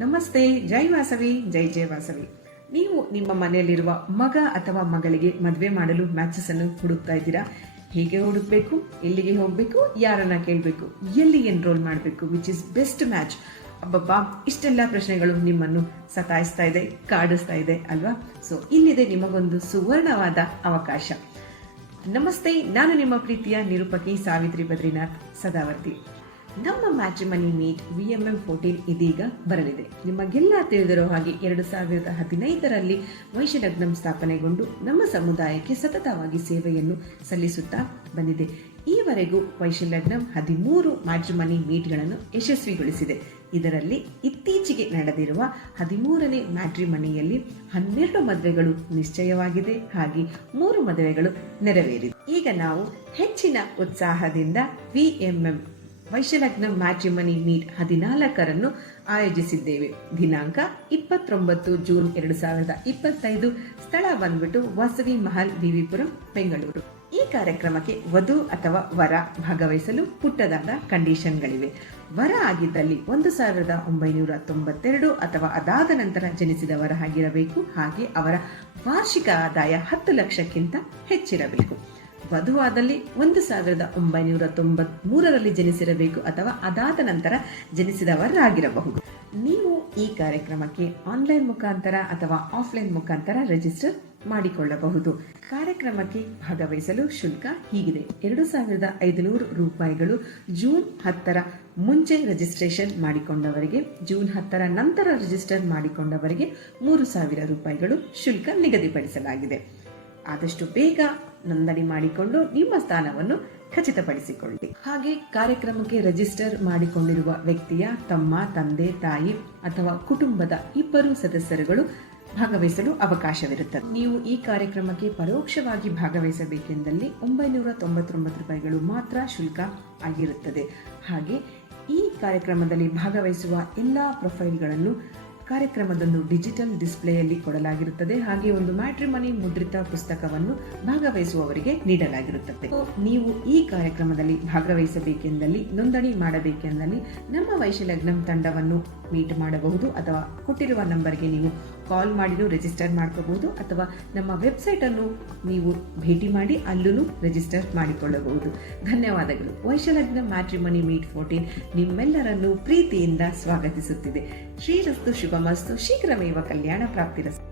ನಮಸ್ತೆ, ಜೈ ವಾಸವಿ, ಜೈ ಜೈ ವಾಸವಿ. ನೀವು ನಿಮ್ಮ ಮನೆಯಲ್ಲಿರುವ ಮಗ ಅಥವಾ ಮಗಳಿಗೆ ಮದುವೆ ಮಾಡಲು ಮ್ಯಾಚಸ್ ಅನ್ನು ಹುಡುಕ್ತಾ ಇದ್ದೀರಾ? ಹೇಗೆ ಹುಡುಕ್ಬೇಕು, ಎಲ್ಲಿಗೆ ಹೋಗಬೇಕು, ಯಾರನ್ನ ಕೇಳಬೇಕು, ಎಲ್ಲಿ ಎನ್ರೋಲ್ ಮಾಡಬೇಕು, ವಿಚ್ ಇಸ್ ಬೆಸ್ಟ್ ಮ್ಯಾಚ್? ಅಬ್ಬಬ್ಬಾ, ಇಷ್ಟೆಲ್ಲ ಪ್ರಶ್ನೆಗಳು ನಿಮ್ಮನ್ನು ಸತಾಯಿಸ್ತಾ ಇದೆ, ಕಾಡಿಸ್ತಾ ಇದೆ ಅಲ್ವಾ? ಸೊ ಇಲ್ಲಿದೆ ನಿಮಗೊಂದು ಸುವರ್ಣವಾದ ಅವಕಾಶ. ನಮಸ್ತೆ, ನಾನು ನಿಮ್ಮ ಪ್ರೀತಿಯ ನಿರೂಪಕಿ ಸಾವಿತ್ರಿ ಬದ್ರಿನಾಥ್ ಸದಾವರ್ತಿ. ನಮ್ಮ ಮ್ಯಾಟ್ರಿಮನಿ ಮೀಟ್ VMM14 ಇದೀಗ ಬರಲಿದೆ. ನಿಮಗೆಲ್ಲ ತಿಳಿದಿರೋ ಹಾಗೆ 2015ರಲ್ಲಿ ವೈಶ್ಯಲಗ್ನಂ ಸ್ಥಾಪನೆಗೊಂಡು ನಮ್ಮ ಸಮುದಾಯಕ್ಕೆ ಸತತವಾಗಿ ಸೇವೆಯನ್ನು ಸಲ್ಲಿಸುತ್ತಾ ಬಂದಿದೆ. ಈವರೆಗೂ ವೈಶ್ಯಲಗ್ನಂ 13 ಮ್ಯಾಟ್ರಿಮನಿ ಮೀಟ್ಗಳನ್ನು ಯಶಸ್ವಿಗೊಳಿಸಿದೆ. ಇದರಲ್ಲಿ ಇತ್ತೀಚೆಗೆ ನಡೆದಿರುವ 13ನೇ ಮ್ಯಾಟ್ರಿಮನಿಯಲ್ಲಿ 12 ಮದುವೆಗಳು ನಿಶ್ಚಯವಾಗಿದೆ, ಹಾಗೆ 3 ಮದುವೆಗಳು ನೆರವೇರಿದೆ. ಈಗ ನಾವು ಹೆಚ್ಚಿನ ಉತ್ಸಾಹದಿಂದ VMM ವೈಶ್ಯಲಗ್ನಂ ಮ್ಯಾಟ್ರಿಮನಿ ಮೀಟ್ 14ನ್ನು ಆಯೋಜಿಸಿದ್ದೇವೆ. ದಿನಾಂಕ 29 ಜೂನ್ 2025. ಸ್ಥಳ ಬಂದ್ಬಿಟ್ಟು ವಾಸವಿ ಮಹಲ್, ವಿವಿಪುರಂ, ಬೆಂಗಳೂರು. ಈ ಕಾರ್ಯಕ್ರಮಕ್ಕೆ ವಧು ಅಥವಾ ವರ ಭಾಗವಹಿಸಲು ಪುಟ್ಟದಾದ ಕಂಡೀಷನ್ಗಳಿವೆ. ವರ ಆಗಿದ್ದಲ್ಲಿ 1992 ಅಥವಾ ಅದಾದ ನಂತರ ಜನಿಸಿದವರ ಆಗಿರಬೇಕು. ಹಾಗೆ ಅವರ ವಾರ್ಷಿಕ ಆದಾಯ 10 ಲಕ್ಷಕ್ಕಿಂತ ಹೆಚ್ಚಿರಬೇಕು. ವಧುವಾದಲ್ಲಿ 1993ರಲ್ಲಿ ಜನಿಸಿರಬೇಕು ಅಥವಾ ಅದಾದ ನಂತರ ಜನಿಸಿದವರಾಗಿರಬಹುದು. ನೀವು ಈ ಕಾರ್ಯಕ್ರಮಕ್ಕೆ ಆನ್ಲೈನ್ ಮುಖಾಂತರ ಅಥವಾ ಆಫ್ಲೈನ್ ಮುಖಾಂತರ ರಿಜಿಸ್ಟರ್ ಮಾಡಿಕೊಳ್ಳಬಹುದು. ಕಾರ್ಯಕ್ರಮಕ್ಕೆ ಭಾಗವಹಿಸಲು ಶುಲ್ಕ ಹೀಗಿದೆ: 2500 ರೂಪಾಯಿಗಳು ಜೂನ್ 10ರ ಮುಂಚೆ ರಿಜಿಸ್ಟ್ರೇಷನ್ ಮಾಡಿಕೊಂಡವರಿಗೆ, ಜೂನ್ 10ರ ನಂತರ ರಿಜಿಸ್ಟರ್ ಮಾಡಿಕೊಂಡವರಿಗೆ 3000 ರೂಪಾಯಿಗಳು ಶುಲ್ಕ ನಿಗದಿಪಡಿಸಲಾಗಿದೆ. ಆದಷ್ಟು ಬೇಗ ನೋಂದಣಿ ಮಾಡಿಕೊಂಡು ನಿಮ್ಮ ಸ್ಥಾನವನ್ನು ಖಚಿತಪಡಿಸಿಕೊಳ್ಳಿ. ಹಾಗೆ ಕಾರ್ಯಕ್ರಮಕ್ಕೆ ರಿಜಿಸ್ಟರ್ ಮಾಡಿಕೊಂಡಿರುವ ವ್ಯಕ್ತಿಯ ತಮ್ಮ, ತಂದೆ, ತಾಯಿ ಅಥವಾ ಕುಟುಂಬದ 2 ಸದಸ್ಯರುಗಳು ಭಾಗವಹಿಸಲು ಅವಕಾಶವಿರುತ್ತದೆ. ನೀವು ಈ ಕಾರ್ಯಕ್ರಮಕ್ಕೆ ಪರೋಕ್ಷವಾಗಿ ಭಾಗವಹಿಸಬೇಕೆಂದಲ್ಲಿ 999 ರೂಪಾಯಿಗಳು ಮಾತ್ರ ಶುಲ್ಕ ಆಗಿರುತ್ತದೆ. ಹಾಗೆ ಈ ಕಾರ್ಯಕ್ರಮದಲ್ಲಿ ಭಾಗವಹಿಸುವ ಎಲ್ಲಾ ಪ್ರೊಫೈಲ್ಗಳನ್ನು ಕಾರ್ಯಕ್ರಮದೊಂದು ಡಿಜಿಟಲ್ ಡಿಸ್ಪ್ಲೇಯಲ್ಲಿ ಕೊಡಲಾಗಿರುತ್ತದೆ. ಹಾಗೆ ಒಂದು ಮ್ಯಾಟ್ರಿಮನಿ ಮುದ್ರಿತ ಪುಸ್ತಕವನ್ನು ಭಾಗವಹಿಸುವವರಿಗೆ ನೀಡಲಾಗಿರುತ್ತದೆ. ನೀವು ಈ ಕಾರ್ಯಕ್ರಮದಲ್ಲಿ ಭಾಗವಹಿಸಬೇಕೆಂದಲ್ಲಿ, ನೋಂದಣಿ ಮಾಡಬೇಕೆಂದಲ್ಲಿ ನಮ್ಮ ವೈಶ್ಯಲಗ್ನಂ ತಂಡವನ್ನು ಮೀಟ್ ಮಾಡಬಹುದು ಅಥವಾ ಕೊಟ್ಟಿರುವ ನಂಬರ್ಗೆ ನೀವು ಕಾಲ್ ಮಾಡಿನೂ ರಿಜಿಸ್ಟರ್ ಮಾಡ್ಕೋಬಹುದು ಅಥವಾ ನಮ್ಮ ವೆಬ್ಸೈಟ್ ಅನ್ನು ನೀವು ಭೇಟಿ ಮಾಡಿ ಅಲ್ಲೂ ರಿಜಿಸ್ಟರ್ ಮಾಡಿಕೊಳ್ಳಬಹುದು. ಧನ್ಯವಾದಗಳು. ವೈಶ್ಯಲಗ್ನಂ ಮ್ಯಾಟ್ರಿಮನಿ ಮೀಟ್ 14 ನಿಮ್ಮೆಲ್ಲರನ್ನು ಪ್ರೀತಿಯಿಂದ ಸ್ವಾಗತಿಸುತ್ತಿದೆ. ಶ್ರೀರಸ್ತು ಶುಭಮಸ್ತು, ಶೀಘ್ರಮೇವ ಕಲ್ಯಾಣ ಪ್ರಾಪ್ತಿರಸ್ತು.